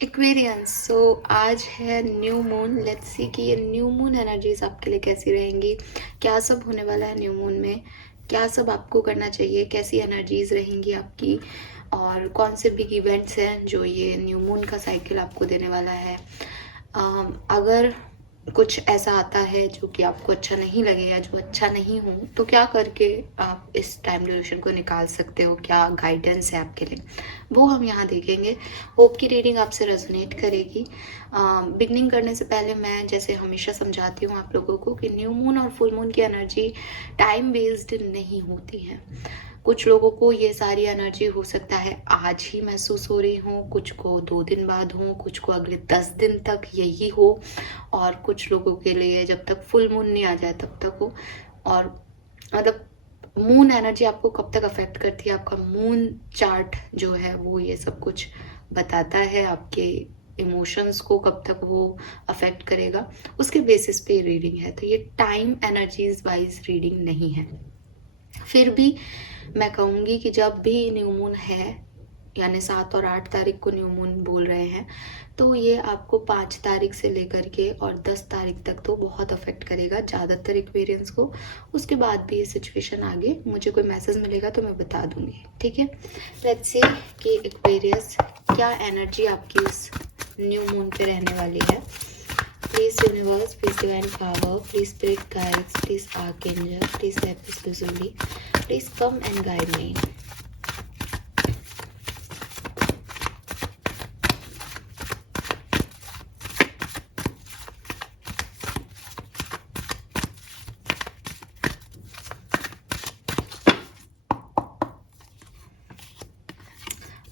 Aquarians. सो आज है new moon. Let's see कि ये न्यू मून एनर्जीज आपके लिए कैसी रहेंगी, क्या सब होने वाला है न्यू मून में, क्या सब आपको करना चाहिए, कैसी एनर्जीज रहेंगी आपकी, और कौन से बिग इवेंट्स हैं जो ये न्यू मून का साइकिल आपको देने वाला है। अगर कुछ ऐसा आता है जो कि आपको अच्छा नहीं लगे या जो अच्छा नहीं हो, तो क्या करके आप इस टाइम ड्यूरेशन को निकाल सकते हो, क्या गाइडेंस है आपके लिए, वो हम यहाँ देखेंगे। होप की रीडिंग आपसे रेजोनेट करेगी। बिगनिंग करने से पहले मैं जैसे हमेशा समझाती हूँ आप लोगों को कि न्यू मून और फुल मून की एनर्जी टाइम बेस्ड नहीं होती है। कुछ लोगों को ये सारी एनर्जी हो सकता है आज ही महसूस हो रही हो, कुछ को 2 दिन बाद हो, कुछ को अगले 10 दिन तक यही हो, और कुछ लोगों के लिए जब तक फुल मून नहीं आ जाए तब तक हो। और मतलब मून एनर्जी आपको कब तक अफेक्ट करती है, आपका मून चार्ट जो है वो ये सब कुछ बताता है। आपके इमोशंस को कब तक वो अफेक्ट करेगा, उसके बेसिस पे रीडिंग है। तो ये टाइम एनर्जीज वाइज रीडिंग नहीं है। फिर भी मैं कहूँगी कि जब भी न्यू मून है, यानी 7 और 8 तारीख को न्यू मून बोल रहे हैं, तो ये आपको 5 तारीख से लेकर के और 10 तारीख तक तो बहुत अफेक्ट करेगा ज़्यादातर एक्वेरियंस को। उसके बाद भी ये सिचुएशन आगे मुझे कोई मैसेज मिलेगा तो मैं बता दूंगी, ठीक है। लेट्स से कि एक्वेरियस क्या एनर्जी आपकी इस न्यू मून पे रहने वाली है। Please universe, please divine power, please spirit guides, please archangel, please let this visually, please come and guide me.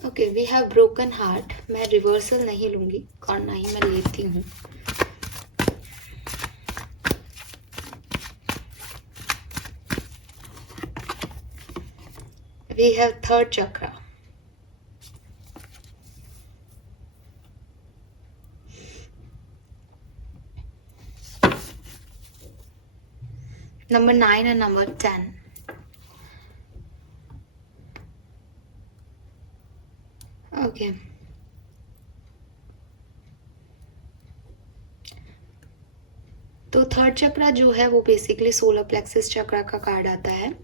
Okay, we have broken heart. मैं रिवर्सल नहीं लूंगी और ना ही मैं लेती हूँ। We have third chakra. Number 9 and number 10. Okay. तो थर्ड चक्रा जो है वो बेसिकली सोलर प्लेक्सस चक्रा का कार्ड आता है।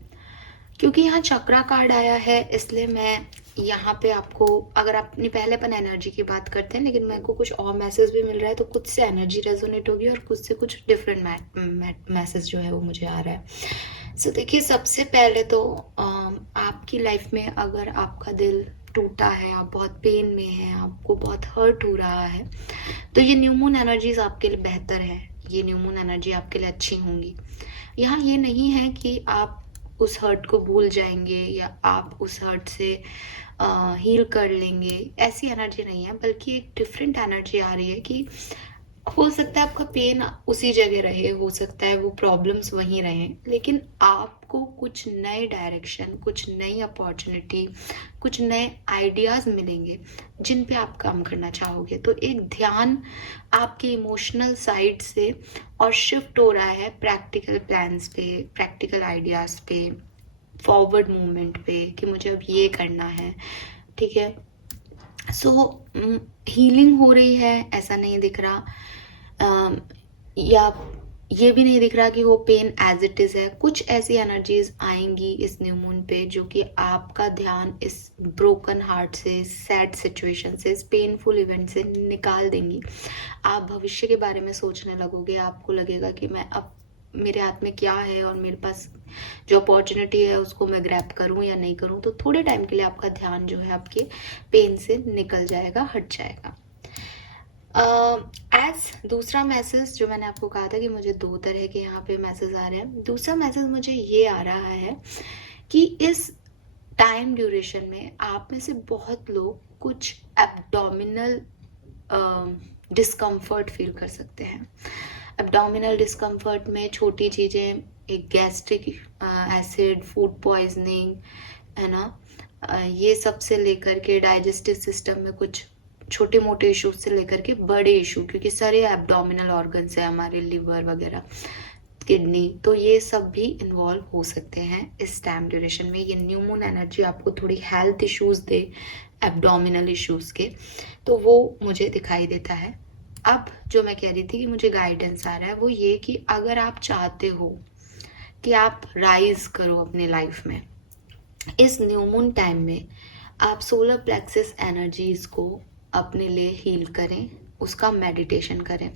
क्योंकि यहाँ चक्रा कार्ड आया है इसलिए मैं यहाँ पे आपको, अगर आप अपनी पहलेपन एनर्जी की बात करते हैं, लेकिन मेरे को कुछ और मैसेज भी मिल रहा है, तो कुछ से एनर्जी रेजोनेट होगी और कुछ से कुछ डिफरेंट मैसेज जो है वो मुझे आ रहा है। सो देखिए, सबसे पहले तो आपकी लाइफ में अगर आपका दिल टूटा है, आप बहुत पेन में हैं, आपको बहुत हर्ट हो रहा है, तो ये न्यू मून एनर्जीज आपके लिए बेहतर है। ये न्यू मून एनर्जी आपके लिए अच्छी होंगी। यहाँ ये नहीं है कि आप उस हर्ट को भूल जाएंगे या आप उस हर्ट से हील कर लेंगे, ऐसी एनर्जी नहीं है, बल्कि एक डिफरेंट एनर्जी आ रही है कि हो सकता है आपका पेन उसी जगह रहे, हो सकता है वो प्रॉब्लम्स वहीं रहें, लेकिन आपको कुछ नए डायरेक्शन, कुछ नई अपॉर्चुनिटी, कुछ नए आइडियाज मिलेंगे जिन पे आप काम करना चाहोगे। तो एक ध्यान आपके इमोशनल साइड से और शिफ्ट हो रहा है प्रैक्टिकल प्लान्स पे, प्रैक्टिकल आइडियाज पे, फॉरवर्ड मूवमेंट पे, कि मुझे अब ये करना है, ठीक है। सो हीलिंग हो रही है, ऐसा नहीं दिख रहा, या ये भी नहीं दिख रहा कि वो पेन एज इट इज है। कुछ ऐसी एनर्जीज आएंगी इस न्यू मून पे जो कि आपका ध्यान इस ब्रोकन हार्ट से, सैड सिचुएशन से, इस पेनफुल इवेंट से निकाल देंगी। आप भविष्य के बारे में सोचने लगोगे, आपको लगेगा कि मैं अब, मेरे हाथ में क्या है और मेरे पास जो अपॉर्चुनिटी है उसको मैं ग्रैब करूं या नहीं करूं। तो थोड़े टाइम के लिए आपका ध्यान जो है आपके पेन से निकल जाएगा, हट जाएगा। एज दूसरा मैसेज जो मैंने आपको कहा था कि मुझे 2 तरह के यहाँ पे मैसेज आ रहे हैं, दूसरा मैसेज मुझे ये आ रहा है कि इस टाइम ड्यूरेशन में आप में से बहुत लोग कुछ एब्डोमिनल डिस्कम्फर्ट फील कर सकते हैं। एब्डोमिनल डिस्कम्फर्ट में छोटी चीज़ें, एक गैस्ट्रिक एसिड, फूड पॉइजनिंग, है ना, ये सब से लेकर के डाइजेस्टिव सिस्टम में कुछ छोटे मोटे इश्यूज से लेकर के बड़े इशू, क्योंकि सारे एब्डोमिनल ऑर्गन्स है हमारे, लिवर वगैरह, किडनी, तो ये सब भी इन्वॉल्व हो सकते हैं इस टाइम ड्यूरेशन में। ये न्यू मून एनर्जी आपको थोड़ी health issues they, abdominal issues के, तो वो मुझे दिखाई देता है। अब जो मैं कह रही थी कि मुझे गाइडेंस आ रहा है वो ये कि अगर आप चाहते हो कि आप राइज करो अपने लाइफ में, इस न्यू मून टाइम में आप सोलर प्लेक्सिस एनर्जीज को अपने लिए हील करें, उसका मेडिटेशन करें।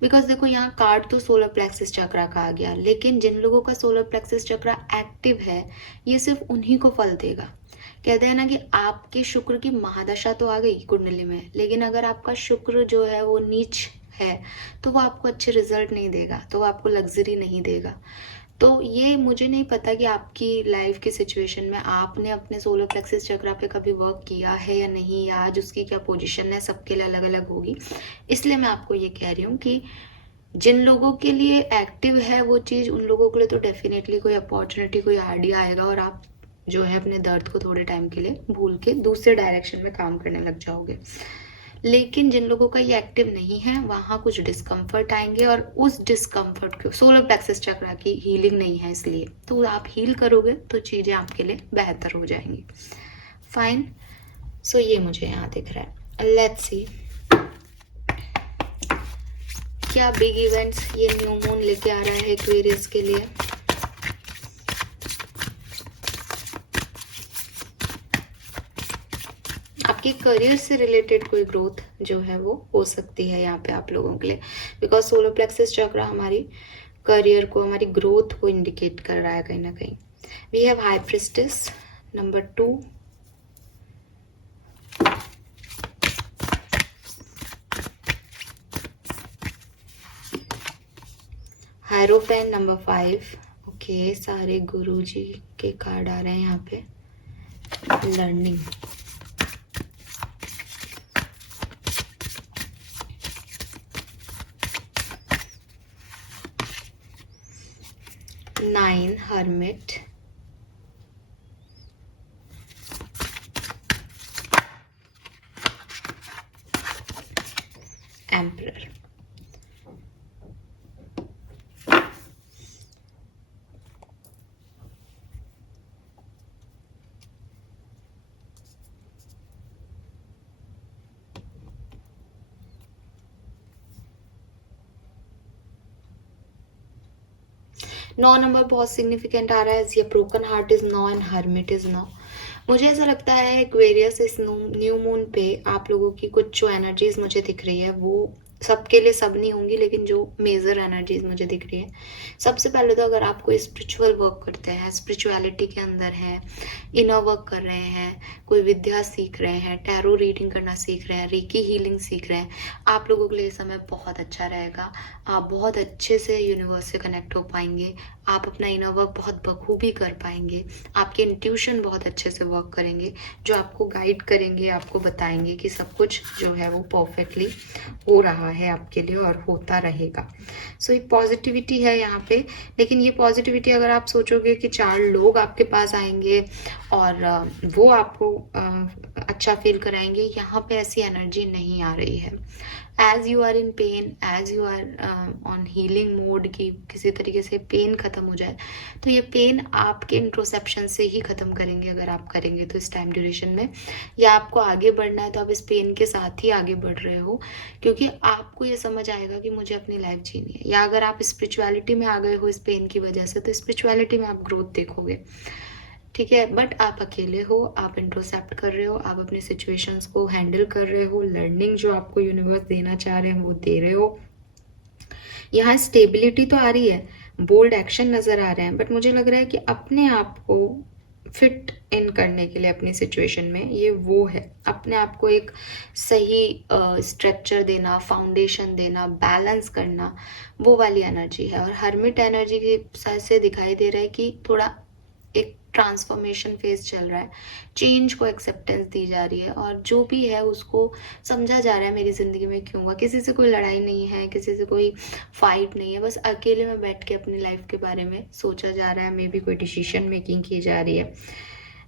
बिकॉज देखो यहाँ कार्ड तो सोलर प्लेक्सिस चक्रा का आ गया, लेकिन जिन लोगों का सोलर प्लेक्सिस चक्रा एक्टिव है ये सिर्फ उन्हीं को फल देगा। कहते हैं ना कि आपके शुक्र की महादशा तो आ गई कुंडली में, लेकिन अगर आपका शुक्र जो है वो नीच है तो वो आपको अच्छे रिजल्ट नहीं देगा, तो वो आपको लग्जरी नहीं देगा। तो ये मुझे नहीं पता कि आपकी लाइफ की सिचुएशन में आपने अपने सोलर प्लेक्सिस चक्रा पे कभी वर्क किया है या नहीं, या आज उसकी क्या पोजीशन है, सबके लिए अलग अलग होगी। इसलिए मैं आपको ये कह रही हूँ कि जिन लोगों के लिए एक्टिव है वो चीज़, उन लोगों के लिए तो डेफिनेटली कोई अपॉर्चुनिटी, कोई आइडिया आएगा और आप जो है अपने दर्द को थोड़े टाइम के लिए भूल के दूसरे डायरेक्शन में काम करने लग जाओगे। लेकिन जिन लोगों का ये एक्टिव नहीं है वहाँ कुछ डिस्कम्फर्ट आएंगे, और उस डिस्कम्फर्ट को, सोलर प्लेक्सिस चक्रा की हीलिंग नहीं है इसलिए, तो आप हील करोगे तो चीज़ें आपके लिए बेहतर हो जाएंगी। फाइन, सो ये मुझे यहाँ दिख रहा है। लेट्स सी क्या बिग इवेंट्स ये न्यू मून लेके आ रहा है एक्वेरियस के लिए। आपके करियर से रिलेटेड कोई ग्रोथ जो है वो हो सकती है यहाँ पे आप लोगों के लिए, बिकॉज सोलर प्लेक्सिस चक्र हमारी करियर को, हमारी ग्रोथ को इंडिकेट कर रहा है कहीं ना कहीं। We have high priestess number 2, hierophant number 5। Okay, सारे गुरुजी के कार्ड आ रहे हैं यहाँ पे। Learning, nine, hermit, emperor. नौ नंबर बहुत सिग्निफिकेंट आ रहा है। ये broken heart is no end hermit is no. मुझे ऐसा लगता है एक्वेरियस इस न्यू मून पे आप लोगों की कुछ जो एनर्जीज मुझे दिख रही है वो सबके लिए सब नहीं होंगी, लेकिन जो मेजर एनर्जीज मुझे दिख रही है, सबसे पहले तो अगर आप कोई स्पिरिचुअल वर्क करते हैं, स्पिरिचुअलिटी के अंदर हैं, इनर वर्क कर रहे हैं, कोई विद्या सीख रहे हैं, टैरो रीडिंग करना सीख रहे हैं, रेकी हीलिंग सीख रहे हैं, आप लोगों के लिए समय बहुत अच्छा रहेगा। आप बहुत अच्छे से यूनिवर्स से कनेक्ट हो पाएंगे, आप अपना इनर वर्क बहुत बखूबी कर पाएंगे, आपके इंट्यूशन बहुत अच्छे से वर्क करेंगे, जो आपको गाइड करेंगे, आपको बताएंगे कि सब कुछ जो है वो परफेक्टली हो रहा है आपके लिए और होता रहेगा। सो एक पॉजिटिविटी है यहाँ पे, लेकिन ये पॉजिटिविटी अगर आप सोचोगे कि 4 लोग आपके पास आएंगे और वो आपको अच्छा फील कराएंगे, यहाँ पे ऐसी एनर्जी नहीं आ रही है। As you are in pain, as you are on healing mode की किसी तरीके से पेन खत्म हो जाए, तो ये पेन आपके इंट्रोसेप्शन से ही खत्म करेंगे अगर आप करेंगे तो इस टाइम ड्यूरेशन में। या आपको आगे बढ़ना है तो आप इस पेन के साथ ही आगे बढ़ रहे हो, क्योंकि आपको ये समझ आएगा कि मुझे अपनी लाइफ जीनी है। या अगर आप स्पिरिचुअलिटी में आ गए हो इस पेन की वजह से, तो स्पिरिचुअलिटी में आप ग्रोथ देखोगे, ठीक है। बट आप अकेले हो, आप इंट्रोसेप्ट कर रहे हो, आप अपनी सिचुएशंस को हैंडल कर रहे हो, लर्निंग जो आपको यूनिवर्स देना चाह रहे हैं वो दे रहे हो। यहाँ स्टेबिलिटी तो आ रही है, बोल्ड एक्शन नज़र आ रहे हैं, बट मुझे लग रहा है कि अपने आप को फिट इन करने के लिए अपनी सिचुएशन में ये वो है, अपने आप को एक सही स्ट्रक्चर देना, फाउंडेशन देना, बैलेंस करना, वो वाली एनर्जी है। और हर्मिट एनर्जी के साथ से दिखाई दे रहा है कि थोड़ा एक ट्रांसफॉर्मेशन फेज चल रहा है, चेंज को एक्सेप्टेंस दी जा रही है, और जो भी है उसको समझा जा रहा है मेरी ज़िंदगी में क्यों हुआ। किसी से कोई लड़ाई नहीं है, किसी से कोई फाइट नहीं है, बस अकेले में बैठ के अपनी लाइफ के बारे में सोचा जा रहा है, मे बी कोई डिसीजन मेकिंग की जा रही है।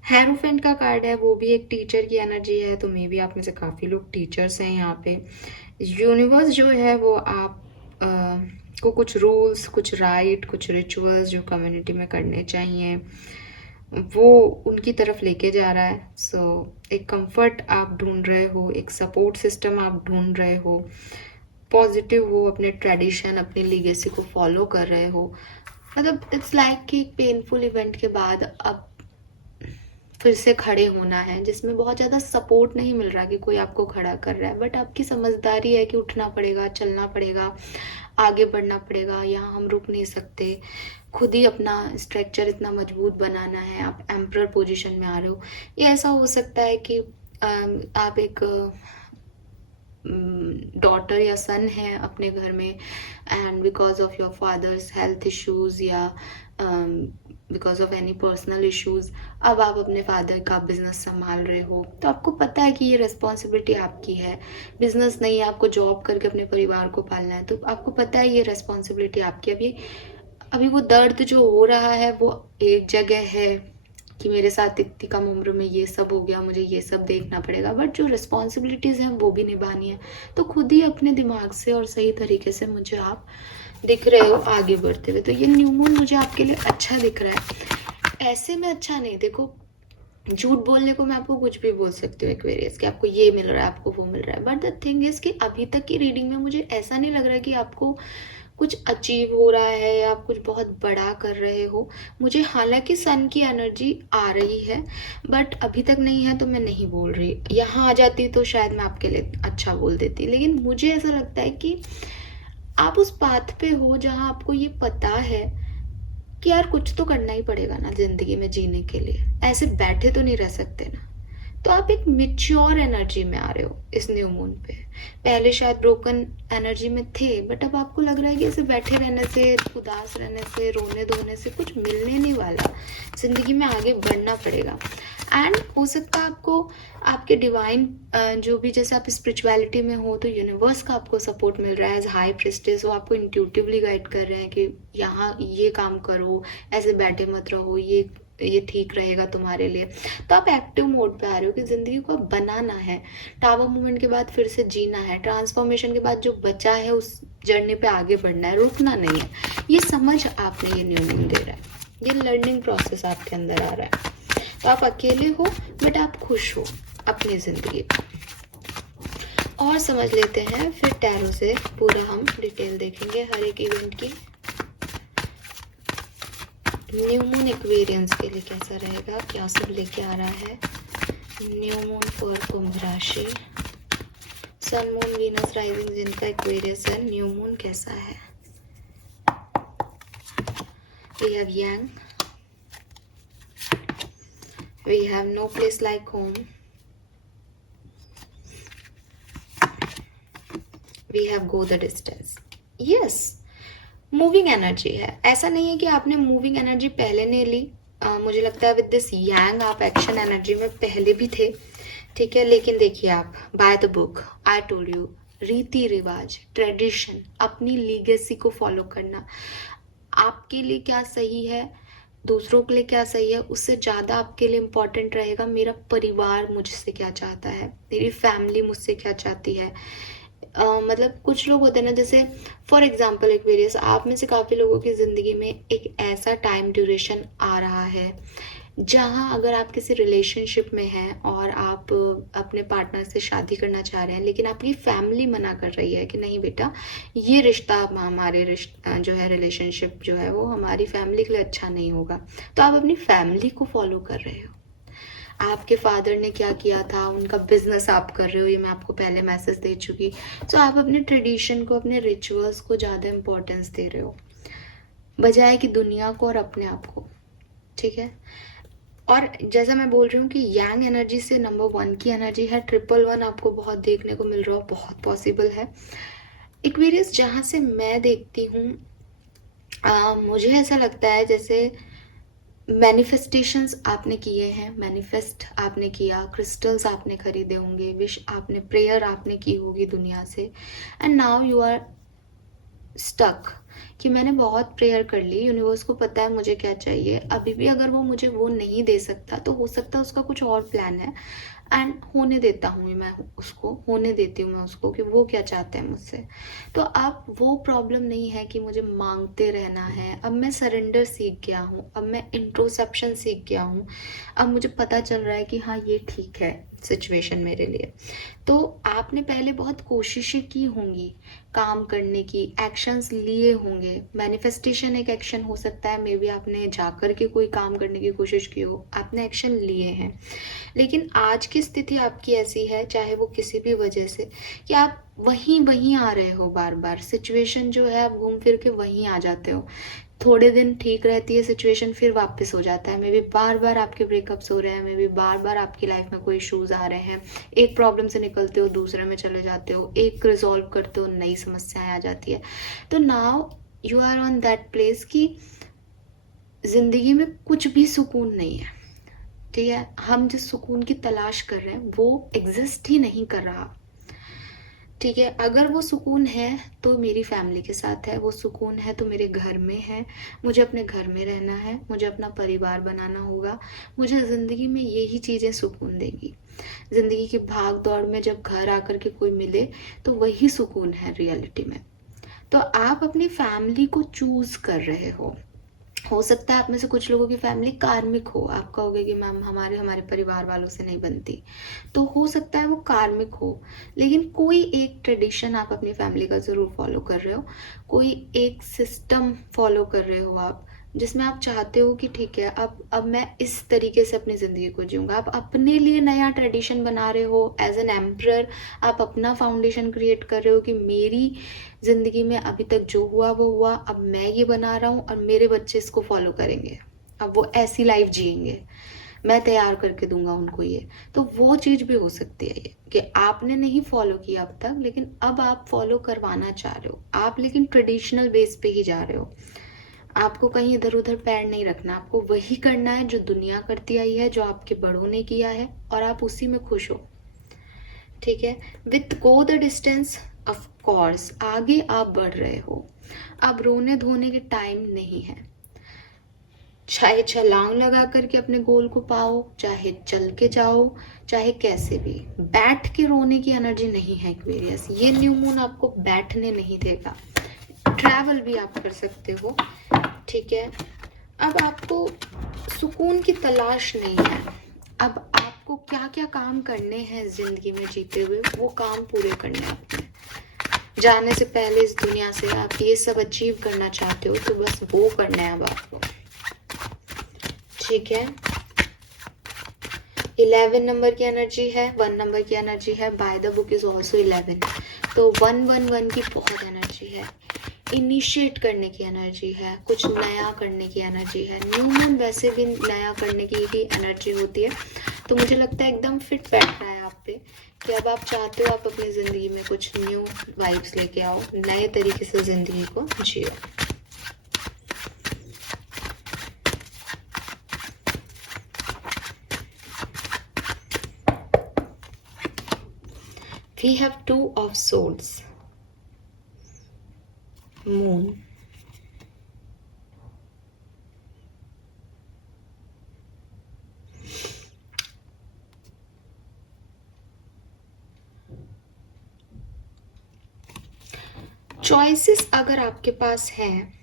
हेरोफेंट का कार्ड है, वो भी एक टीचर की एनर्जी है, तो मे बी आप में से काफ़ी लोग टीचर्स हैं यहाँ पे। यूनिवर्स जो है वो आप को कुछ रूल्स, कुछ राइट, कुछ रिचुअल्स जो कम्युनिटी में करने चाहिए वो उनकी तरफ लेके जा रहा है। सो एक कंफर्ट आप ढूंढ रहे हो, एक सपोर्ट सिस्टम आप ढूंढ रहे हो, पॉजिटिव हो, अपने ट्रेडिशन, अपनी लीगेसी को फॉलो कर रहे हो। मतलब इट्स लाइक कि एक पेनफुल इवेंट के बाद अब फिर से खड़े होना है, जिसमें बहुत ज़्यादा सपोर्ट नहीं मिल रहा कि कोई आपको खड़ा कर रहा है, बट आपकी समझदारी है कि उठना पड़ेगा, चलना पड़ेगा, आगे बढ़ना पड़ेगा, यहाँ हम रुक नहीं सकते, खुद ही अपना स्ट्रक्चर इतना मजबूत बनाना है। आप एम्परर पोजीशन में आ रहे हो। ये ऐसा हो सकता है कि आप एक डॉटर या सन है अपने घर में, and because of your father's health issues या because of any personal issues अब आप अपने फादर का बिजनेस संभाल रहे हो। तो आपको पता है कि ये रिस्पॉन्सिबिलिटी आपकी है, बिजनेस नहीं है, आपको जॉब करके अपने परिवार को पालना है। तो आपको पता है ये रिस्पॉन्सिबिलिटी आपकी। अभी वो दर्द जो हो रहा है वो एक जगह है कि मेरे साथ इतनी कम उम्र में ये सब हो गया, मुझे ये सब देखना पड़ेगा, बट जो रिस्पॉन्सिबिलिटीज़ हैं वो भी निभानी है। तो खुद ही अपने दिमाग से और सही तरीके से मुझे आप दिख रहे हो आगे बढ़ते हुए। तो ये न्यू मून मुझे आपके लिए अच्छा दिख रहा है। ऐसे में अच्छा नहीं, देखो झूठ बोलने को मैं आपको कुछ भी बोल सकती हूँ एक्वेरियस कि आपको ये मिल रहा है, आपको वो मिल रहा है, बट द थिंग इज कि अभी तक की रीडिंग में मुझे ऐसा नहीं लग रहा है कि आपको कुछ अचीव हो रहा है या आप कुछ बहुत बड़ा कर रहे हो। मुझे हालांकि सन की एनर्जी आ रही है, बट अभी तक नहीं है तो मैं नहीं बोल रही। यहाँ आ जाती तो शायद मैं आपके लिए अच्छा बोल देती, लेकिन मुझे ऐसा लगता है कि आप उस पाथ पे हो जहाँ आपको ये पता है कि यार कुछ तो करना ही पड़ेगा ना जिंदगी में जीने के लिए, ऐसे बैठे तो नहीं रह सकते ना। तो आप एक मिच्योर एनर्जी में आ रहे हो इस न्यू मून पे। पहले शायद ब्रोकन एनर्जी में थे, बट अब आपको लग रहा है कि ऐसे बैठे रहने से, उदास रहने से, रोने धोने से कुछ मिलने नहीं वाला, जिंदगी में आगे बढ़ना पड़ेगा। एंड हो सकता है आपको आपके डिवाइन जो भी, जैसे आप स्पिरिचुअलिटी में हो तो यूनिवर्स का आपको सपोर्ट मिल रहा है एज हाई प्रिस्टेस। वो आपको इंट्यूटिवली गाइड कर रहे हैं कि यहाँ ये काम करो, ऐसे बैठे मत रहो, ये ठीक रहेगा तुम्हारे लिए। तो आप एक्टिव मोड पे आ रहे हो कि जिंदगी को अब बनाना है, टावर मूवमेंट के बाद फिर से जीना है, ट्रांसफॉर्मेशन के बाद जो बचा है उस जर्नी पे आगे बढ़ना है, रुकना नहीं है। ये समझ आपने ये न्यू मून दे रहा है, ये लर्निंग प्रोसेस आपके अंदर आ रहा है। तो आप अकेले हो बट आप खुश हो अपनी जिंदगी में। और समझ लेते हैं फिर टैरो से पूरा हम डिटेल देखेंगे हर एक इवेंट की। न्यू मून एक्वेरियंस के लिए कैसा रहेगा, क्या सब लेके आ रहा है न्यू मून फॉर कुंभ राशि। सन मून वीनस राइजिंग जिनका एक्वेरियस है, न्यू मून कैसा है। We have yang, we have no place like home, we have go the distance. yes, moving energy है। ऐसा नहीं है कि आपने मूविंग एनर्जी पहले नहीं ली। मुझे लगता है विद दिस यांग आप एक्शन एनर्जी में पहले भी थे, ठीक है। लेकिन देखिए आप by the book, I told you, रीति रिवाज, ट्रेडिशन, अपनी लीगेसी को फॉलो करना, आपके लिए क्या सही है, दूसरों के लिए क्या सही है, उससे ज़्यादा आपके लिए इम्पोर्टेंट रहेगा मेरा परिवार मुझसे क्या चाहता है, मेरी फैमिली मुझसे क्या चाहती है। मतलब कुछ लोग होते हैं ना, जैसे फॉर एग्जाम्पल एक्वेरियस, आप में से काफ़ी लोगों की ज़िंदगी में एक ऐसा टाइम ड्यूरेशन आ रहा है जहाँ अगर आप किसी रिलेशनशिप में हैं और आप अपने पार्टनर से शादी करना चाह रहे हैं, लेकिन आपकी फैमिली मना कर रही है कि नहीं बेटा ये रिश्ता, हमारे रिश्ता जो है, रिलेशनशिप जो है वो हमारी फैमिली के लिए अच्छा नहीं होगा। तो आप अपनी फैमिली को फॉलो कर रहे हो, आपके फादर ने क्या किया था, उनका बिजनेस आप कर रहे हो, ये मैं आपको पहले मैसेज दे चुकी। तो आप अपने ट्रेडिशन को, अपने रिचुअल्स को ज़्यादा इम्पोर्टेंस दे रहे हो बजाय कि दुनिया को और अपने आप को, ठीक है। और जैसा मैं बोल रही हूँ कि यांग एनर्जी से नंबर 1 की एनर्जी है, 111 आपको बहुत देखने को मिल रहा हो, बहुत पॉसिबल है। एक्वेरियस जहाँ से मैं देखती हूँ, मुझे ऐसा लगता है जैसे मैनिफेस्टेशंस आपने किए हैं, मैनिफेस्ट आपने किया, क्रिस्टल्स आपने खरीदे होंगे, विश आपने, प्रेयर आपने की होगी दुनिया से, and now you are stuck. कि मैंने बहुत प्रेयर कर ली, यूनिवर्स को पता है मुझे क्या चाहिए, अभी भी अगर वो मुझे वो नहीं दे सकता तो हो सकता है उसका कुछ और प्लान है, एंड होने देता हूँ मैं उसको, होने देती हूँ मैं उसको कि वो क्या चाहते हैं मुझसे। तो अब वो प्रॉब्लम नहीं है कि मुझे मांगते रहना है, अब मैं सरेंडर सीख गया हूँ, अब मैं इंट्रोसेप्शन सीख गया हूँ, अब मुझे पता चल रहा है कि हाँ ये ठीक है सिचुएशन मेरे लिए। तो आपने पहले बहुत कोशिशें की होंगी काम करने की, एक्शंस लिए होंगे, मैनिफेस्टेशन एक एक्शन हो सकता है, मे बी आपने जाकर के कोई काम करने की कोशिश की हो, आपने एक्शन लिए हैं। लेकिन आज की स्थिति आपकी ऐसी है, चाहे वो किसी भी वजह से, कि आप वहीं वहीं आ रहे हो बार बार, सिचुएशन जो है आप घूम फिर के वहीं आ जाते हो। थोड़े दिन ठीक रहती है सिचुएशन, फिर वापस हो जाता है, मे बी बार बार आपके ब्रेकअप्स हो रहे हैं, मे बी बार बार आपकी लाइफ में कोई इश्यूज आ रहे हैं, एक प्रॉब्लम से निकलते हो दूसरे में चले जाते हो, एक रिजॉल्व करते हो नई समस्याएं आ जाती है। तो now you are on that place कि जिंदगी में कुछ भी सुकून नहीं है, ठीक है। हम जिस सुकून की तलाश कर रहे हैं वो एग्जिस्ट ही नहीं कर रहा, ठीक है। अगर वो सुकून है तो मेरी फैमिली के साथ है, वो सुकून है तो मेरे घर में है, मुझे अपने घर में रहना है, मुझे अपना परिवार बनाना होगा, मुझे ज़िंदगी में यही चीज़ें सुकून देगी। ज़िंदगी की भाग दौड़ में जब घर आकर के कोई मिले तो वही सुकून है रियलिटी में। तो आप अपनी फैमिली को चूज़ कर रहे हो सकता है आप में से कुछ लोगों की फैमिली कार्मिक हो, आप कहोगे कि मैम हमारे परिवार वालों से नहीं बनती, तो हो सकता है वो कार्मिक हो, लेकिन कोई एक ट्रेडिशन आप अपनी फैमिली का ज़रूर फॉलो कर रहे हो, कोई एक सिस्टम फॉलो कर रहे हो आप, जिसमें आप चाहते हो कि ठीक है अब मैं इस तरीके से अपनी ज़िंदगी को जीऊँगा। आप अपने लिए नया ट्रेडिशन बना रहे हो एज एन एम्परर, आप अपना फाउंडेशन क्रिएट कर रहे हो कि मेरी ज़िंदगी में अभी तक जो हुआ वो हुआ, अब मैं ये बना रहा हूँ और मेरे बच्चे इसको फॉलो करेंगे, अब वो ऐसी लाइफ जिएंगे, मैं तैयार करके दूंगा उनको ये। तो वो चीज़ भी हो सकती है ये कि आपने नहीं फॉलो किया अब तक, लेकिन अब आप फॉलो करवाना चाह रहे हो आप, लेकिन ट्रेडिशनल बेस पे ही जा रहे हो। आपको कहीं इधर उधर पैर नहीं रखना, आपको वही करना है जो दुनिया करती आई है, जो आपके बड़ों ने किया है, और आप उसी में खुश हो, ठीक है। With go the distance, of course आगे आप बढ़ रहे हो, अब रोने धोने के टाइम नहीं है। चाहे छलांग लगा करके अपने गोल को पाओ, चाहे चल के जाओ, चाहे कैसे भी, बैठ के रोने की एनर्जी नहीं है एक्वेरियस। ये न्यू मून आपको बैठने नहीं देगा, ट्रैवल भी आप कर सकते हो, ठीक है। अब आपको सुकून की तलाश नहीं है, अब आपको क्या क्या काम करने हैं जिंदगी में जीते हुए, वो काम पूरे करने हैं आपने। जाने से पहले इस दुनिया से आप ये सब अचीव करना चाहते हो तो बस वो करना है अब आपको, ठीक है। 11 नंबर की एनर्जी है, 1 नंबर की एनर्जी है, by the book is also 11, तो 111 की बहुत एनर्जी है, इनिशिएट करने की एनर्जी है, कुछ नया करने की एनर्जी है। न्यू मून वैसे भी नया करने की ही एनर्जी होती है, तो मुझे लगता है एकदम फिट बैठ रहा है आप पे कि अब आप चाहते हो आप अपनी ज़िंदगी में कुछ न्यू वाइब्स लेके आओ, नए तरीके से ज़िंदगी को जियो। We have 2 of swords, moon, choices अगर आपके पास हैं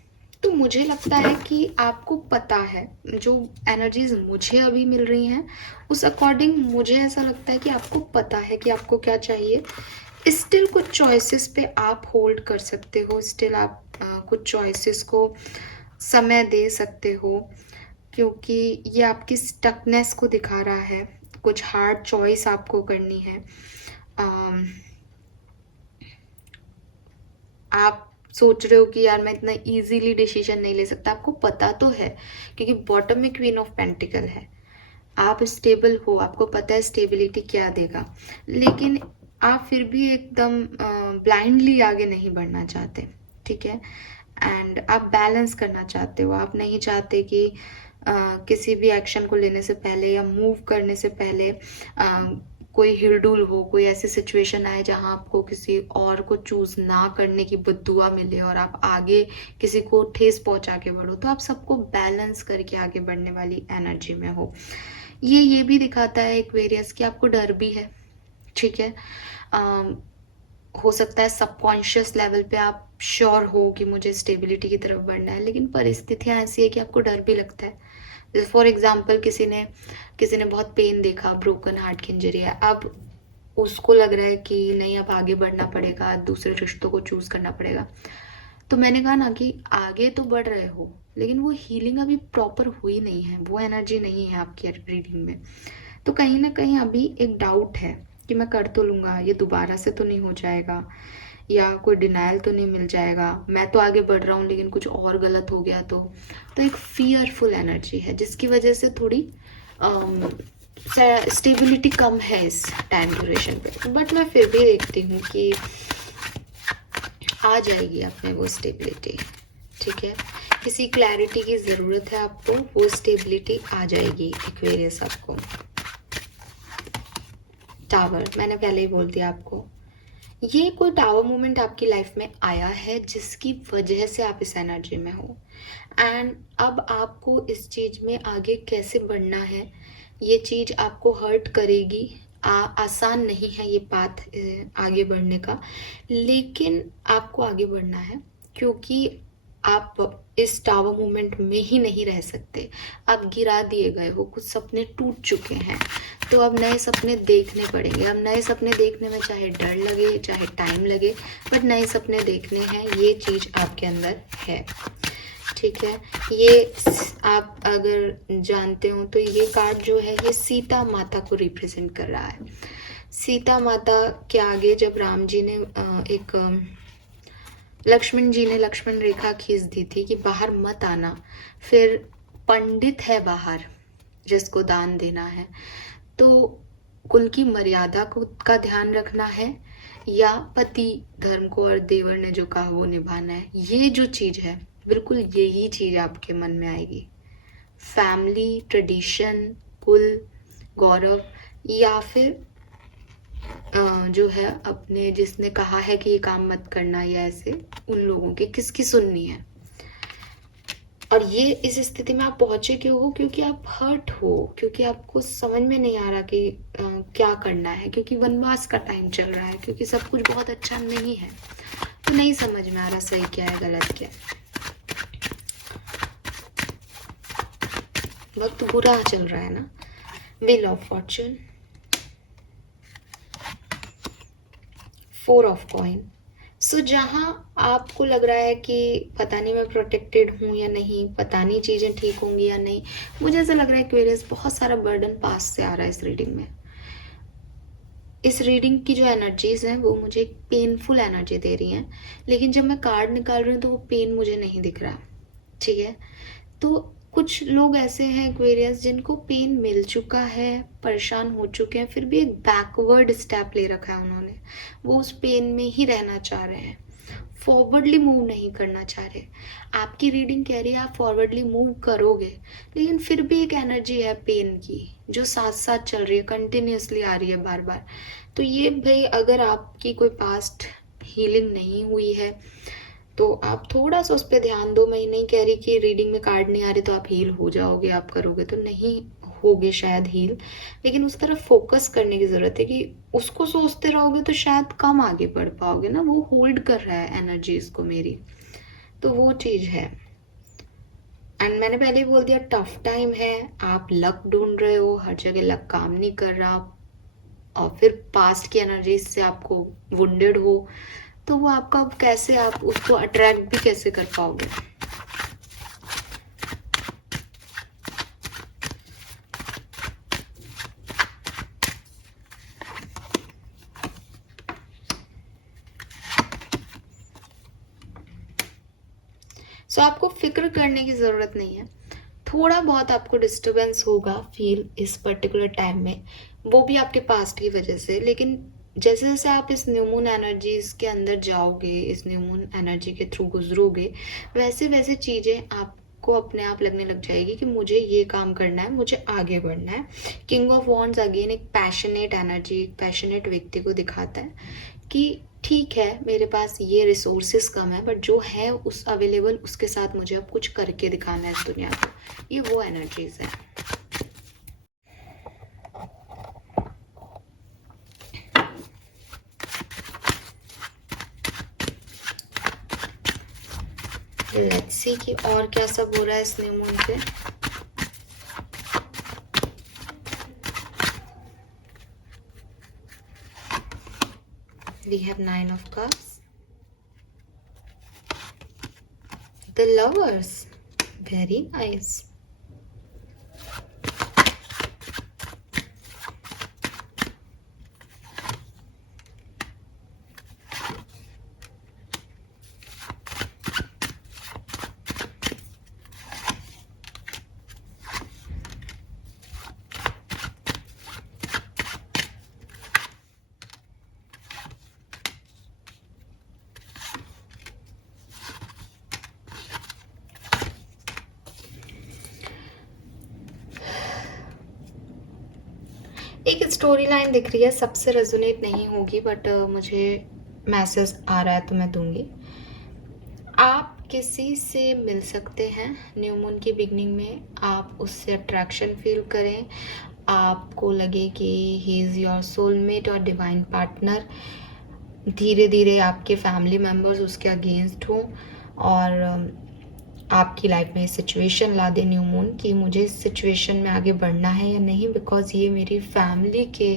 तो मुझे लगता है कि आपको पता है, जो एनर्जीज मुझे अभी मिल रही हैं उस अकॉर्डिंग मुझे ऐसा लगता है कि आपको पता है कि आपको क्या चाहिए। स्टिल कुछ चॉइसेस पे आप होल्ड कर सकते हो, स्टिल आप कुछ चॉइसेस को समय दे सकते हो, क्योंकि ये आपकी स्टकनेस को दिखा रहा है, कुछ हार्ड चॉइस आपको करनी है। आप सोच रहे हो कि यार मैं इतना इजीली डिसीजन नहीं ले सकता, आपको पता तो है क्योंकि बॉटम में क्वीन ऑफ पेंटिकल है, आप स्टेबल हो, आपको पता है स्टेबिलिटी क्या देगा, लेकिन आप फिर भी एकदम ब्लाइंडली आगे नहीं बढ़ना चाहते, ठीक है। एंड आप बैलेंस करना चाहते हो, आप नहीं चाहते कि किसी भी एक्शन को लेने से पहले या मूव करने से पहले कोई हिलडुल हो, कोई ऐसी सिचुएशन आए जहां आपको किसी और को चूज ना करने की बद्दुआ मिले और आप आगे किसी को ठेस पहुंचा के बढ़ो, तो आप सबको बैलेंस करके आगे बढ़ने वाली एनर्जी में हो। ये भी दिखाता है एक्वेरियस कि आपको डर भी है, ठीक है। हो सकता है सबकॉन्शियस लेवल पे आप श्योर हो कि मुझे स्टेबिलिटी की तरफ बढ़ना है, लेकिन परिस्थितियां ऐसी है कि आपको डर भी लगता है। जैसे फॉर एग्जाम्पल किसी ने बहुत पेन देखा, ब्रोकन हार्ट की इंजरी है, अब उसको लग रहा है कि नहीं अब आगे बढ़ना पड़ेगा, दूसरे रिश्तों को चूज करना पड़ेगा। तो मैंने कहा ना कि आगे तो बढ़ रहे हो, लेकिन वो हीलिंग अभी प्रॉपर हुई नहीं है, वो एनर्जी नहीं है आपकी रीडिंग में। तो कहीं ना कहीं अभी एक डाउट है कि मैं कर तो लूँगा, ये दोबारा से तो नहीं हो जाएगा, या कोई डिनाइल तो नहीं मिल जाएगा, मैं तो आगे बढ़ रहा हूँ लेकिन कुछ और गलत हो गया तो एक फियरफुल एनर्जी है जिसकी वजह से थोड़ी स्टेबिलिटी कम है इस टाइम ड्यूरेशन पे। बट मैं फिर भी देखती हूँ कि आ जाएगी आप में वो स्टेबिलिटी, ठीक है। किसी क्लैरिटी की ज़रूरत है आपको, वो स्टेबिलिटी आ जाएगी एक्वेरियस आपको। टावर, मैंने पहले ही बोल दिया आपको, ये कोई टावर मोमेंट आपकी लाइफ में आया है जिसकी वजह से आप इस एनर्जी में हो, एंड अब आपको इस चीज में आगे कैसे बढ़ना है, ये चीज आपको हर्ट करेगी। आसान नहीं है ये पाथ आगे बढ़ने का, लेकिन आपको आगे बढ़ना है क्योंकि आप इस टावर मोमेंट में ही नहीं रह सकते। आप गिरा दिए गए हो, कुछ सपने टूट चुके हैं, तो अब नए सपने देखने पड़ेंगे। अब नए सपने देखने में चाहे डर लगे चाहे टाइम लगे, बट नए सपने देखने हैं, ये चीज आपके अंदर है, ठीक है। ये आप अगर जानते हो तो ये कार्ड जो है ये सीता माता को रिप्रेजेंट कर रहा है। सीता माता के आगे जब राम जी ने लक्ष्मण जी ने लक्ष्मण रेखा खींच दी थी कि बाहर मत आना, फिर पंडित है बाहर जिसको दान देना है, तो कुल की मर्यादा को का ध्यान रखना है या पति धर्म को और देवर ने जो कहा वो निभाना है, ये जो चीज है बिल्कुल यही चीज आपके मन में आएगी। फैमिली, ट्रेडिशन, कुल, गौरव, या फिर जो है अपने जिसने कहा है कि ये काम मत करना, या ऐसे उन लोगों की किसकी सुननी है। और ये इस स्थिति में आप पहुंचे क्यों हो? क्योंकि आप हर्ट हो, क्योंकि आपको समझ में नहीं आ रहा कि क्या करना है, क्योंकि वनवास का टाइम चल रहा है, क्योंकि सब कुछ बहुत अच्छा नहीं है, तो नहीं समझ में आ रहा सही क्या है गलत क्या है, वक्त बुरा चल रहा है ना। Wheel of fortune, 4 of coin. So जहाँ आपको लग रहा है कि पता नहीं मैं प्रोटेक्टेड हूँ या नहीं, पता नहीं चीज़ें ठीक होंगी या नहीं, मुझे ऐसा लग रहा है एक्वेरियस बहुत सारा बर्डन पास से आ रहा है इस रीडिंग में। इस रीडिंग की जो एनर्जीज हैं वो मुझे एक पेनफुल एनर्जी दे रही हैं, लेकिन जब मैं कार्ड निकाल रही हूँ तो वो पेन मुझे नहीं दिख रहा, ठीक है। तो कुछ लोग ऐसे हैं एक्वेरियस जिनको पेन मिल चुका है, परेशान हो चुके हैं, फिर भी एक बैकवर्ड स्टेप ले रखा है उन्होंने, वो उस पेन में ही रहना चाह रहे हैं, फॉरवर्डली मूव नहीं करना चाह रहे। आपकी रीडिंग कह रही है आप फॉरवर्डली मूव करोगे, लेकिन फिर भी एक एनर्जी है पेन की जो साथ साथ चल रही है, कंटिन्यूसली आ रही है बार बार। तो ये भाई अगर आपकी कोई पास्ट हीलिंग नहीं हुई है तो आप थोड़ा सा उस पर ध्यान दो। मैं नहीं कह रही कि रीडिंग में कार्ड नहीं आ रहे तो आप हील हो जाओगे, आप करोगे तो नहीं होगे शायद हील, लेकिन उस तरफ फोकस करने की जरूरत है कि उसको सोचते रहोगे तो शायद कम आगे बढ़ पाओगे ना, वो होल्ड कर रहा है एनर्जीज को मेरी, तो वो चीज है। एंड मैंने पहले ही बोल दिया टफ टाइम है, आप लक ढूंढ रहे हो, हर जगह लक काम नहीं कर रहा, और फिर पास्ट की एनर्जीज से आपको वुंडेड हो, तो वो आपका कैसे, आप उसको अट्रैक्ट भी कैसे कर पाओगे। सो आपको फिक्र करने की जरूरत नहीं है, थोड़ा बहुत आपको डिस्टरबेंस होगा फील इस पर्टिकुलर टाइम में, वो भी आपके पास्ट की वजह से, लेकिन जैसे जैसे आप इस न्यू मून एनर्जीज के अंदर जाओगे, इस न्यू मून एनर्जी के थ्रू गुजरोगे, वैसे वैसे चीज़ें आप आपको अपने आप लगने लग जाएगी कि मुझे ये काम करना है, मुझे आगे बढ़ना है। किंग ऑफ वॉन्ड्स अगेन एक पैशनेट एनर्जी, एक पैशनेट व्यक्ति को दिखाता है कि ठीक है मेरे पास ये रिसोर्सेस कम है, बट जो है उस अवेलेबल उसके साथ मुझे अब कुछ करके दिखाना है इस दुनिया को। ये वो एनर्जीज है। लेट्स सी कि और क्या सब हो रहा है इस न्यू मून पे। We have 9 of Cups, the Lovers, very nice. एक स्टोरी लाइन दिख रही है, सबसे रेजोनेट नहीं होगी, बट मुझे मैसेज आ रहा है तो मैं दूंगी। आप किसी से मिल सकते हैं न्यू मून की बिगनिंग में, आप उससे अट्रैक्शन फील करें, आपको लगे कि ही इज़ योर सोलमेट और डिवाइन पार्टनर। धीरे धीरे आपके फैमिली मेम्बर्स उसके अगेंस्ट हों और आपकी लाइफ में सिचुएशन ला दे न्यू मून कि मुझे इस सिचुएशन में आगे बढ़ना है या नहीं, बिकॉज ये मेरी फैमिली के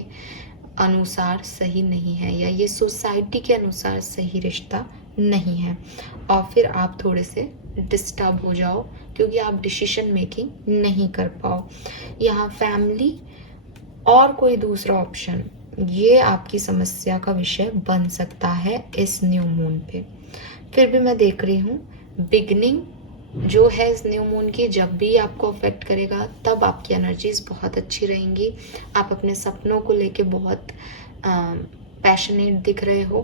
अनुसार सही नहीं है या ये सोसाइटी के अनुसार सही रिश्ता नहीं है। और फिर आप थोड़े से डिस्टर्ब हो जाओ क्योंकि आप डिसीजन मेकिंग नहीं कर पाओ। यहाँ फैमिली और कोई दूसरा ऑप्शन, ये आपकी समस्या का विषय बन सकता है इस न्यू मून पे। फिर भी मैं देख रही हूँ बिगनिंग जो है इस न्यू मून की, जब भी आपको अफेक्ट करेगा तब आपकी एनर्जीज बहुत अच्छी रहेंगी। आप अपने सपनों को लेके बहुत पैशनेट दिख रहे हो।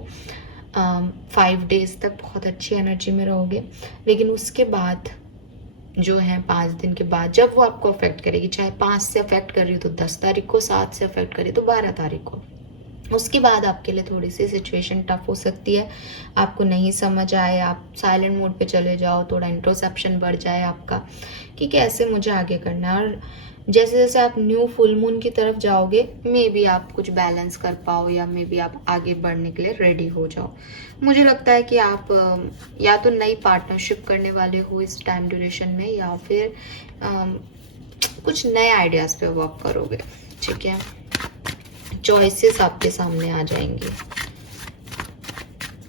5 डेज तक बहुत अच्छी एनर्जी में रहोगे, लेकिन उसके बाद जो है 5 दिन के बाद जब वो आपको अफेक्ट करेगी, चाहे 5 से अफेक्ट कर रही हो तो 10 तारीख को, 7 से अफेक्ट करे तो 12 तारीख को, उसके बाद आपके लिए थोड़ी सी सिचुएशन टफ हो सकती है। आपको नहीं समझ आए, आप साइलेंट मोड पे चले जाओ, थोड़ा इंट्रोस्पेक्शन बढ़ जाए आपका कि कैसे मुझे आगे करना है। और जैसे जैसे आप न्यू फुल मून की तरफ जाओगे, मे बी आप कुछ बैलेंस कर पाओ या मे बी आप आगे बढ़ने के लिए रेडी हो जाओ। मुझे लगता है कि आप या तो नई पार्टनरशिप करने वाले हो इस टाइम ड्यूरेशन में, या फिर कुछ नए आइडियाज़ पे वर्क करोगे। ठीक है, चॉइसेस आपके सामने आ जाएंगी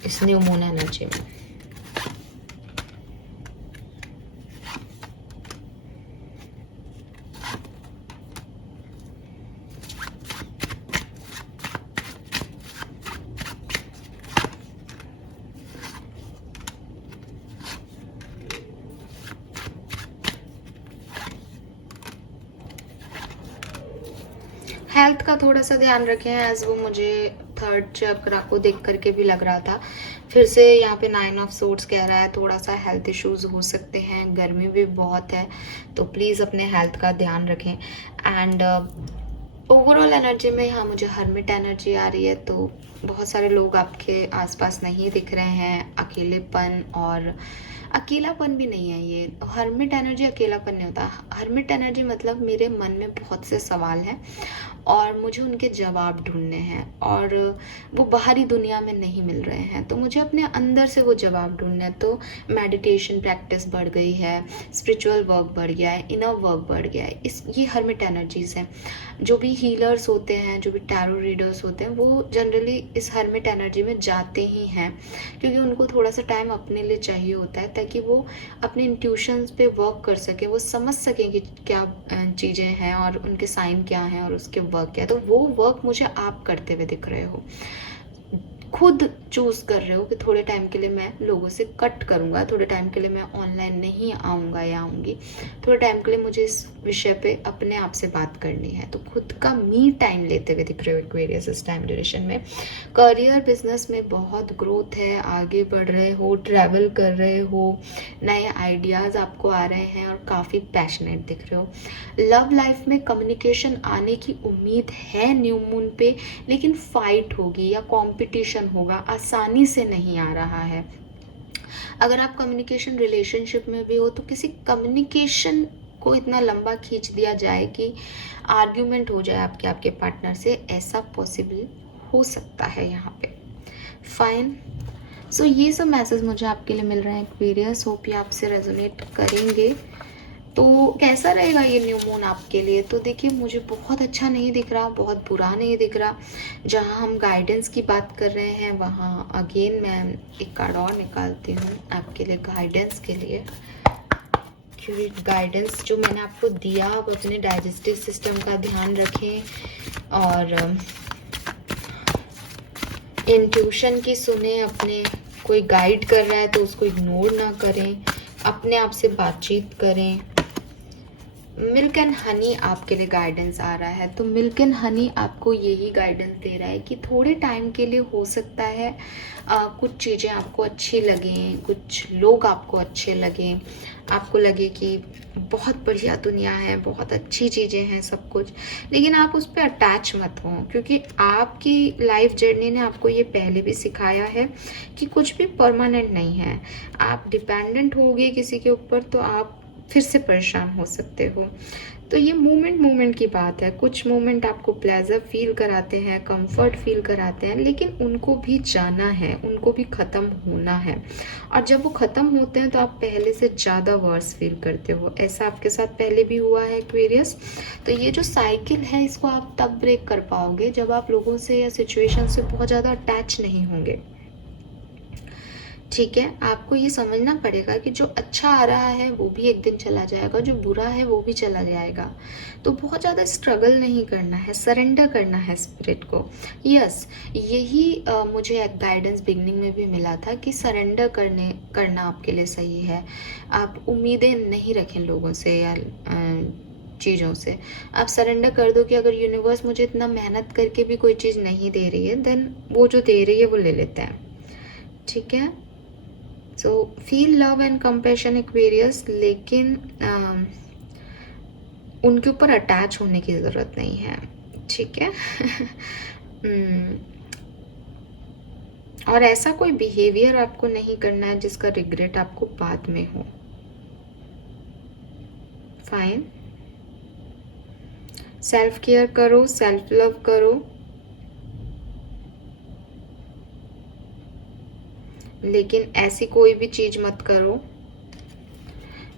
इस न्यू मून एनर्जी में। हेल्थ का थोड़ा सा ध्यान रखें, एज वो मुझे 3rd चक्रा को देख करके भी लग रहा था। फिर से यहाँ पे 9 ऑफ सोर्ड्स कह रहा है थोड़ा सा हेल्थ इश्यूज हो सकते हैं, गर्मी भी बहुत है, तो प्लीज़ अपने हेल्थ का ध्यान रखें। एंड ओवरऑल एनर्जी में यहाँ मुझे हर्मिट एनर्जी आ रही है, तो बहुत सारे लोग आपके आसपास नहीं दिख रहे हैं। अकेलेपन, और अकेलापन भी नहीं है ये। हर्मिट एनर्जी अकेलापन नहीं होता। हर्मिट एनर्जी मतलब मेरे मन में बहुत से सवाल हैं और मुझे उनके जवाब ढूंढने हैं और वो बाहरी दुनिया में नहीं मिल रहे हैं, तो मुझे अपने अंदर से वो जवाब ढूंढने हैं। तो मेडिटेशन प्रैक्टिस बढ़ गई है, स्पिरिचुअल वर्क बढ़ गया है, इनर वर्क बढ़ गया है। ये हर्मिट एनर्जीज हैं। जो भी हीलर्स होते हैं, जो भी टैरो रीडर्स होते हैं, वो जनरली इस हर्मिट एनर्जी में जाते ही हैं, क्योंकि उनको थोड़ा सा टाइम अपने लिए चाहिए होता है ताकि वो अपने इंट्यूशंस पे वर्क कर सके, वो समझ सकें कि क्या चीज़ें हैं और उनके साइन क्या हैं और उसके वर्क क्या है। तो वो वर्क मुझे आप करते हुए दिख रहे हो। खुद चूज़ कर रहे हो कि थोड़े टाइम के लिए मैं लोगों से कट करूँगा, थोड़े टाइम के लिए मैं ऑनलाइन नहीं आऊँगा या आऊँगी, थोड़े टाइम के लिए मुझे इस विषय पे अपने आप से बात करनी है। तो खुद का मी टाइम लेते हुए दिख रहे हो एक्वेरियस इस टाइम ड्यूरेशन में। करियर बिजनेस में बहुत ग्रोथ है, आगे बढ़ रहे हो, ट्रैवल कर रहे हो, नए आइडियाज़ आपको आ रहे हैं और काफ़ी पैशनेट दिख रहे हो। लव लाइफ में कम्युनिकेशन आने की उम्मीद है न्यू मून पे, लेकिन फाइट होगी या कंपटीशन होगा, आसानी से नहीं आ रहा है। अगर आप कम्युनिकेशन रिलेशनशिप में भी हो तो किसी कम्युनिकेशन को इतना लंबा खींच दिया जाए कि आर्ग्यूमेंट हो जाए आपके पार्टनर से, ऐसा पॉसिबल हो सकता है यहाँ पे। फाइन। सो ये सब मैसेज मुझे आपके लिए मिल रहे हैं एक्वेरियस, होप ये आपसे रेजोनेट करेंगे। तो कैसा रहेगा ये न्यू मून आपके लिए? तो देखिए, मुझे बहुत अच्छा नहीं दिख रहा, बहुत बुरा नहीं दिख रहा। जहाँ हम गाइडेंस की बात कर रहे हैं वहाँ अगेन मैं एक कार्ड और निकालती हूँ आपके लिए गाइडेंस के लिए, क्योंकि गाइडेंस जो मैंने आपको दिया, आप अपने डाइजेस्टिव सिस्टम का ध्यान रखें और इंट्यूशन की सुने। अपने कोई गाइड कर रहा है तो उसको इग्नोर ना करें, अपने आप से बातचीत करें। मिल्क एंड हनी आपके लिए गाइडेंस आ रहा है, तो मिल्क एंड हनी आपको यही गाइडेंस दे रहा है कि थोड़े टाइम के लिए हो सकता है कुछ चीज़ें आपको अच्छी लगें, कुछ लोग आपको अच्छे लगें, आपको लगे कि बहुत बढ़िया दुनिया है, बहुत अच्छी चीज़ें हैं सब कुछ, लेकिन आप उस पर अटैच मत हो, क्योंकि आपकी लाइफ जर्नी ने आपको ये पहले भी सिखाया है कि कुछ भी परमानेंट नहीं है। आप डिपेंडेंट होगे किसी के ऊपर तो आप फिर से परेशान हो सकते हो। तो ये मोमेंट की बात है। कुछ मोमेंट आपको प्लेजर फील कराते हैं, कंफर्ट फील कराते हैं, लेकिन उनको भी जाना है, उनको भी ख़त्म होना है। और जब वो ख़त्म होते हैं तो आप पहले से ज़्यादा वर्स फील करते हो। ऐसा आपके साथ पहले भी हुआ है एक्वेरियस। तो ये जो साइकिल है इसको आप तब ब्रेक कर पाओगे जब आप लोगों से या सिचुएशन से बहुत ज़्यादा अटैच नहीं होंगे। ठीक है, आपको ये समझना पड़ेगा कि जो अच्छा आ रहा है वो भी एक दिन चला जाएगा, जो बुरा है वो भी चला जाएगा। तो बहुत ज़्यादा स्ट्रगल नहीं करना है, सरेंडर करना है स्पिरिट को। यस, यही मुझे एक गाइडेंस बिगनिंग में भी मिला था कि सरेंडर करना आपके लिए सही है। आप उम्मीदें नहीं रखें लोगों से या चीज़ों से। आप सरेंडर कर दो कि अगर यूनिवर्स मुझे इतना मेहनत करके भी कोई चीज़ नहीं दे रही है, देन वो जो दे रही है वो ले लेते हैं। ठीक है, so feel love and compassion Aquarius, लेकिन उनके ऊपर अटैच होने की ज़रूरत नहीं है। ठीक है। और ऐसा कोई बिहेवियर आपको नहीं करना है जिसका रिग्रेट आपको बाद में हो। फाइन। सेल्फ केयर करो, सेल्फ लव करो, लेकिन ऐसी कोई भी चीज़ मत करो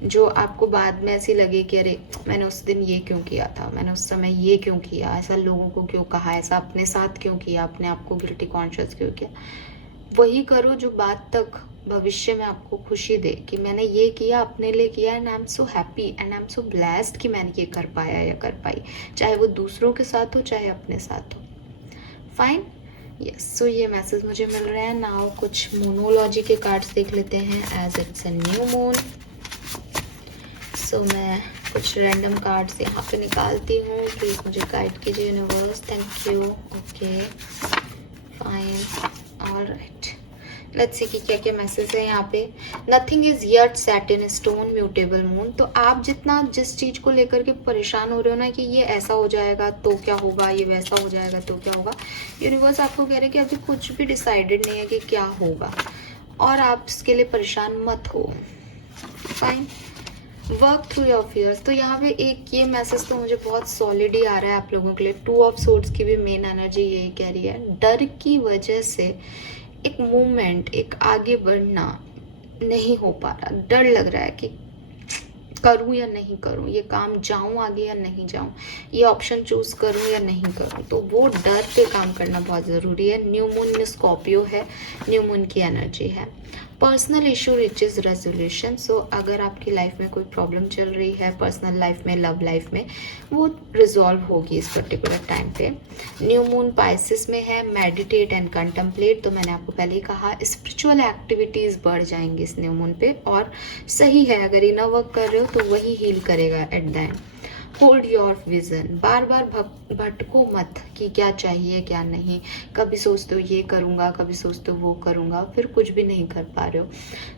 जो आपको बाद में ऐसी लगे कि अरे मैंने उस दिन ये क्यों किया था, मैंने उस समय ये क्यों किया, ऐसा लोगों को क्यों कहा, ऐसा अपने साथ क्यों किया, अपने आप को गिल्टी कॉन्शियस क्यों किया। वही करो जो बाद तक भविष्य में आपको खुशी दे कि मैंने ये किया, अपने लिए किया, and I am so happy and I am so blessed कि मैंने ये कर पाया या कर पाई, चाहे वो दूसरों के साथ हो चाहे अपने साथ हो। फाइन। यस, सो ये मैसेज मुझे मिल रहे हैं। नाउ कुछ मोनोलॉजी के कार्ड्स देख लेते हैं as it's a new moon. So मैं कुछ रैंडम कार्ड्स यहाँ पे निकालती हूँ, प्लीज़ मुझे गाइड कीजिए universe. Thank you. Okay, fine, alright, let's see कि क्या क्या मैसेज है यहाँ पे। Nothing is yet set in stone, mutable moon. तो आप जितना जिस चीज़ को लेकर के परेशान हो रहे हो ना कि ये ऐसा हो जाएगा तो क्या होगा, ये वैसा हो जाएगा तो क्या होगा, यूनिवर्स आपको कह रहे हैं कि अभी कुछ भी डिसाइडेड नहीं है कि क्या होगा, और आप इसके लिए परेशान मत हो। Fine. Work through your fears. तो यहाँ पे एक ये मैसेज तो मुझे बहुत सॉलिड ही आ रहा है आप लोगों के लिए। 2 ऑफ सोर्ड्स की भी मेन एनर्जी यही कह रही है। डर की वजह से एक मूवमेंट, एक आगे बढ़ना नहीं हो पा रहा, डर लग रहा है कि करूं या नहीं करूं, ये काम जाऊं आगे या नहीं जाऊं, ये ऑप्शन चूज करूं या नहीं करूं। तो वो डर पे काम करना बहुत ज़रूरी है। न्यू मून में स्कॉर्पियो है, न्यू मून की एनर्जी है। Personal issue reaches resolution. So अगर आपकी लाइफ में कोई प्रॉब्लम चल रही है पर्सनल लाइफ में, लव लाइफ में, वो रिजॉल्व होगी इस पर्टिकुलर टाइम पे। न्यू मून पाइसिस में है, मेडिटेट एंड कंटम्पलेट। तो मैंने आपको पहले ही कहा स्पिरिचुअल एक्टिविटीज़ बढ़ जाएंगी इस न्यू मून पे, और सही है, अगर इनर वर्क कर रहे हो तो वही हील करेगा at the end. Hold your vision, बार बार भटको मत कि क्या चाहिए क्या नहीं। कभी सोचते हो ये करूँगा, कभी सोचते हो वो करूँगा, फिर कुछ भी नहीं कर पा रहे हो।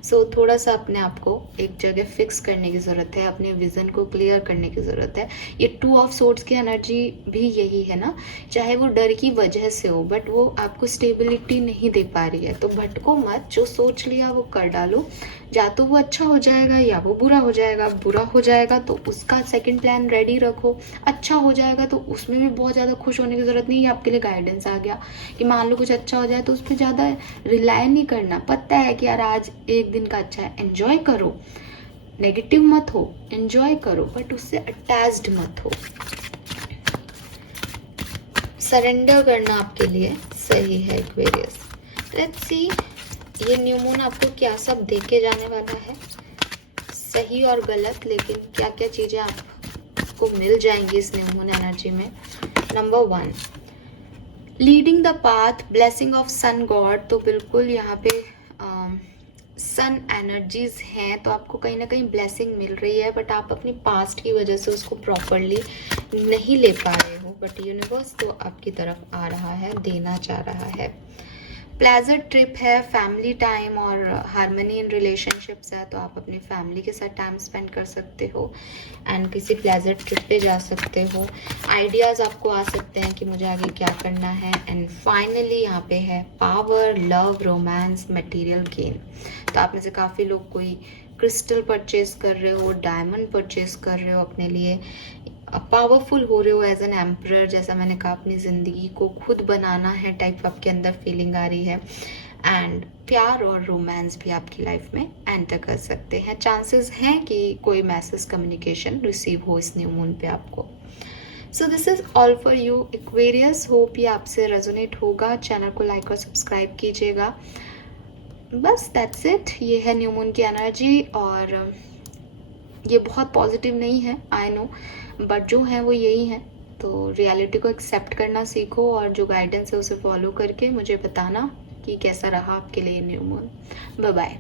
सो थोड़ा सा अपने आप को एक जगह फिक्स करने की ज़रूरत है, अपने विज़न को क्लियर करने की ज़रूरत है। ये 2 ऑफ सोर्ड्स की एनर्जी भी यही है ना, चाहे वो डर की वजह से हो बट वो आपको स्टेबिलिटी नहीं दे पा रही है। तो भटको मत, जो सोच लिया वो कर डालो, या तो वो अच्छा हो जाएगा या वो बुरा हो जाएगा। बुरा हो जाएगा तो उसका सेकंड प्लान रेडी रखो, अच्छा हो जाएगा तो उसमें भी बहुत ज़्यादा खुश होने की ज़रूरत नहीं है। आपके लिए गाइडेंस आ गया कि मान लो कुछ अच्छा हो जाए तो उस पर ज़्यादा रिलाय नहीं करना। पता है कि यार आज एक दिन का अच्छा है, एंजॉय करो, नेगेटिव मत हो, एंजॉय करो बट उससे अटैच्ड मत हो। सरेंडर करना आपके लिए सही है एक्वेरियस। लेट्स सी ये न्यू मून आपको क्या सब दे के जाने वाला है, सही और गलत, लेकिन क्या क्या चीज़ें आपको मिल जाएंगी इस न्यू मून एनर्जी में। Number 1, leading the path, blessing of sun god. तो बिल्कुल यहाँ पे सन एनर्जीज हैं, तो आपको कहीं ना कहीं ब्लेसिंग मिल रही है, बट आप अपनी पास्ट की वजह से उसको प्रॉपरली नहीं ले पा रहे हो, बट यूनिवर्स तो आपकी तरफ आ रहा है, देना चाह रहा है। प्लेजर ट्रिप है, फैमिली टाइम और हारमनी इन रिलेशनशिप्स है, तो आप अपनी फैमिली के साथ टाइम स्पेंड कर सकते हो एंड किसी प्लेजर ट्रिप पे जा सकते हो। आइडियाज़ आपको आ सकते हैं कि मुझे आगे क्या करना है। एंड फाइनली यहाँ पे है power, love, romance, material gain. तो आप में से काफ़ी लोग कोई क्रिस्टल परचेज कर रहे हो, डायमंड परचेज कर रहे हो अपने लिए, पावरफुल हो रहे हो एज एन एम्परर। जैसा मैंने कहा, अपनी ज़िंदगी को खुद बनाना है टाइप आपके अंदर फीलिंग आ रही है। एंड प्यार और रोमांस भी आपकी लाइफ में एंटर कर सकते हैं। चांसेस हैं कि कोई मैसेज कम्युनिकेशन रिसीव हो इस न्यू मून पे आपको। So this is all for you Aquarius. Hope ये आपसे रेजोनेट होगा। चैनल को लाइक और सब्सक्राइब कीजिएगा। बस दैट्स इट। ये है न्यू मून की एनर्जी, और ये बहुत पॉजिटिव नहीं है, आई नो, बट जो है वो यही है। तो रियलिटी को एक्सेप्ट करना सीखो, और जो गाइडेंस है उसे फॉलो करके मुझे बताना कि कैसा रहा आपके लिए न्यू मून। Bye bye.